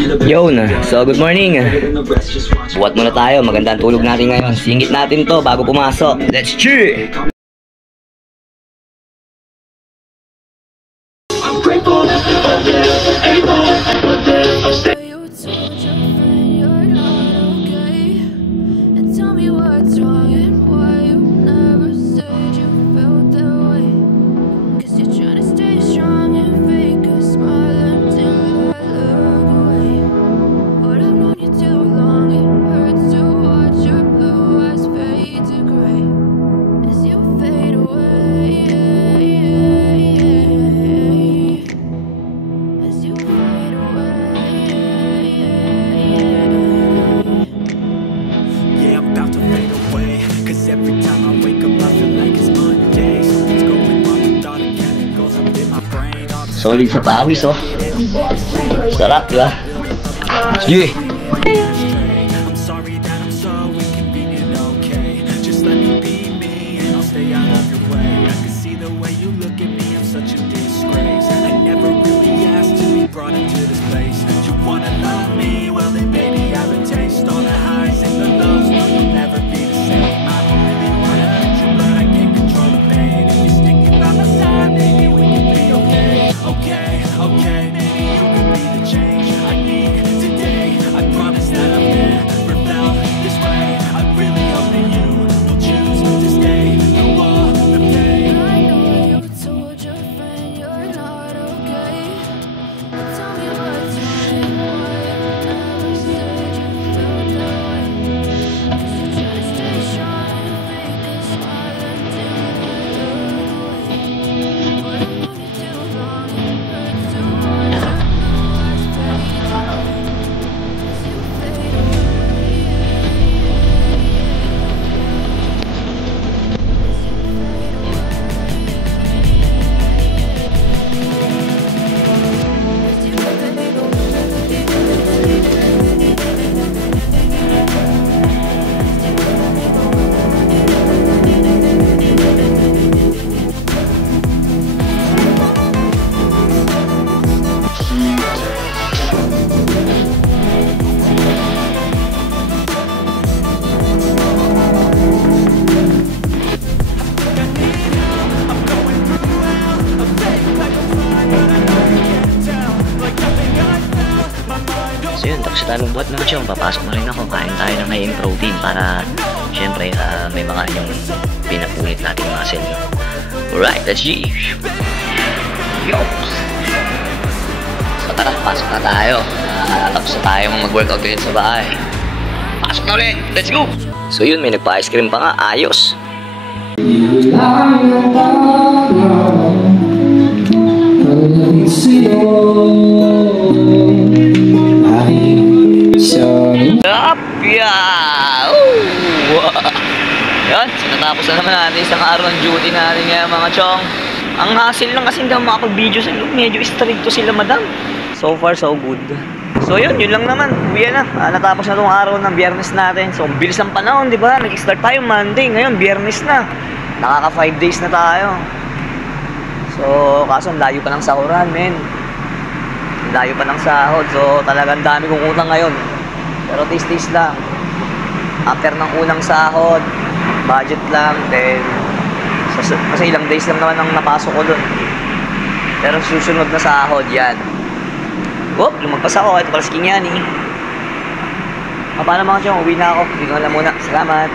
Yun, so good morning. Buhat muna tayo, magandang tulog natin ngayon. Singit natin to bago pumasok. Let's cheer! Solid sa pawis, oh. Sarap, diba? Sige! So yun, tapos talong buhat mga chong, papasok na rin ako, kain tayo ng high-end protein para syempre may makain yung pinapunit nating muscle. Alright, let's G! Yo! So tara, pasok na tayo. Tapos na tayo mag-workout din sa bahay. Pasok na ulit! Let's go! So yun, may nagpa-ice cream pa nga, ayos! Apya! Yan, so natapos na naman natin isang araw ng duty natin ngayon mga chong. Ang hassle lang kasi hindi ako makapag-video sa loob, medyo stricto sila madam. So far so good. So yun lang naman, uwi na. Natapos na itong araw ng biyernes natin. So bilis ang panahon, di ba? Nag-start tayo Monday, ngayon biyernes na. Nakaka 5 days na tayo. So kaso ang layo pa ng sahuran, men. Layo pa ng sahod, so talagang dami kong utang ngayon. Pero tis-tis lang. After ng unang sahod, budget lang, then kasi ilang days lang naman ang napasok ko dun. Pero susunod na sahod, yan. Whoop, lumagpas ako, ito pala si King Yani. Paano mga chong, uwi na ako. Hindi ko alam muna, salamat.